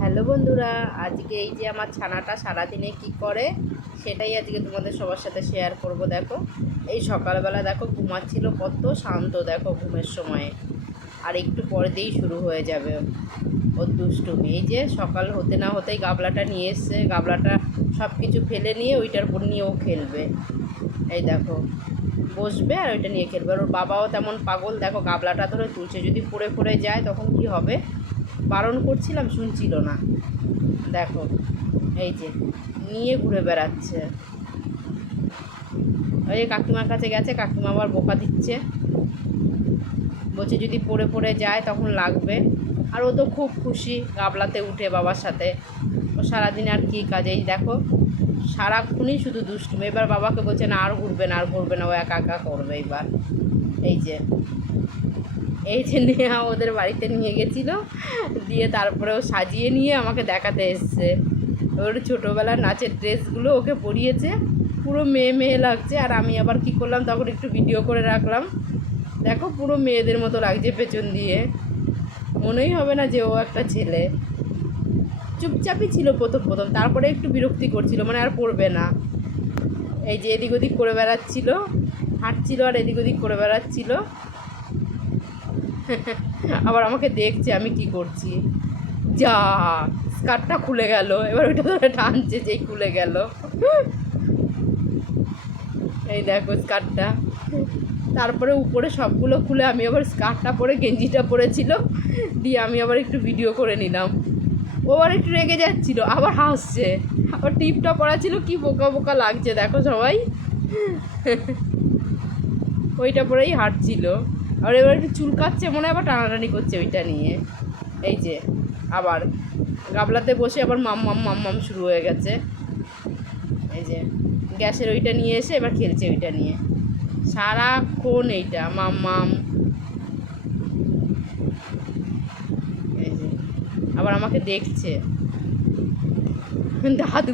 Hello বন্ধুরা, আজকে এই যে আমার ছানাটা সারাদিনে কি করে সেটাই আজকে তোমাদের সবার সাথে শেয়ার করব। দেখো, এই সকালবেলা দেখো ঘুমাচ্ছিল, কত শান্ত দেখো ঘুমের সময়ে। আর একটু পরে দিয়েই শুরু হয়ে যাবে ওর দুষ্টুমি। এই যে সকাল হতে না হতেই গাবলাটা নিয়ে এসছে, গাবলাটা সব কিছু ফেলে নিয়ে ওইটার উপর নিয়েও খেলবে। এই দেখো, বসবে আর ওইটা নিয়ে খেলবে। আর ওর বাবাও তেমন পাগল, দেখো গাবলাটা ধরে তুলছে, যদি পড়ে পড়ে যায় তখন কি হবে। বারণ করছিলাম, শুনছিল না। দেখো, এই যে নিয়ে ঘুরে বেড়াচ্ছে। ওই যে কাকিমার কাছে গেছে, কাকিমা আবার বোকা দিচ্ছে, বলছে যদি পড়ে পড়ে যায় তখন লাগবে। আর ও তো খুব খুশি গাবলাতে উঠে বাবার সাথে। ও সারাদিন আর কী কাজ, এই দেখো সারাক্ষণই শুধু দুষ্টুমি। এবার বাবাকে বলছে না আর ঘুরবে না, আর ঘুরবে না, ও একা একা করবে এবার। এই যে নেহা ওদের বাড়িতে নিয়ে গেছিলো, দিয়ে তারপরে ও সাজিয়ে নিয়ে আমাকে দেখাতে এসছে। ওর ছোটোবেলার নাচের ড্রেসগুলো ওকে পরিয়েছে, পুরো মেয়ে মেয়ে লাগছে। আর আমি আবার কি করলাম, তখন একটু ভিডিও করে রাখলাম। দেখো পুরো মেয়েদের মতো লাগছে পেছন দিয়ে, মনেই হবে না যে ও একটা ছেলে। চুপচাপই ছিল প্রথম প্রথম, তারপরে একটু বিরক্তি করছিল, মানে আর পড়বে না। এই যে এদিক ওদিক করে বেড়াচ্ছিল, হাঁটছিল আর এদিক ওদিক করে বেড়াচ্ছিল। আবার আমাকে দেখছে আমি কি করছি। যা, স্কার্টটা খুলে গেল, এবার ওইটা ধরে টানছে, যেই খুলে গেল। এই দেখো স্কার্টটা, তারপরে উপরে সবগুলো খুলে আমি আবার স্কার্টটা পরে গেঞ্জিটা পরেছিল, দিয়ে আমি আবার একটু ভিডিও করে নিলাম। ও আবার একটু রেগে যাচ্ছিলো, আবার হাসছে। আবার টিপটা পরা ছিল, কি বোকা বোকা লাগছে দেখো সবাই। ওইটা পরেই হাঁটছিল। আর এবার একটু চুলকাচ্ছে মনে হয়, আবার টানাটানি করছে ওইটা নিয়ে। এই যে আবার গাবলাতে বসে আবার মাম্মাম মাম্মাম শুরু হয়ে গেছে। এই যে গ্যাসের ওইটা নিয়ে এসে এবার খেলছে ওইটা নিয়ে সারাক্ষণ, এইটা মাম্মাম। এই যে আবার আমাকে দেখছে, দাদু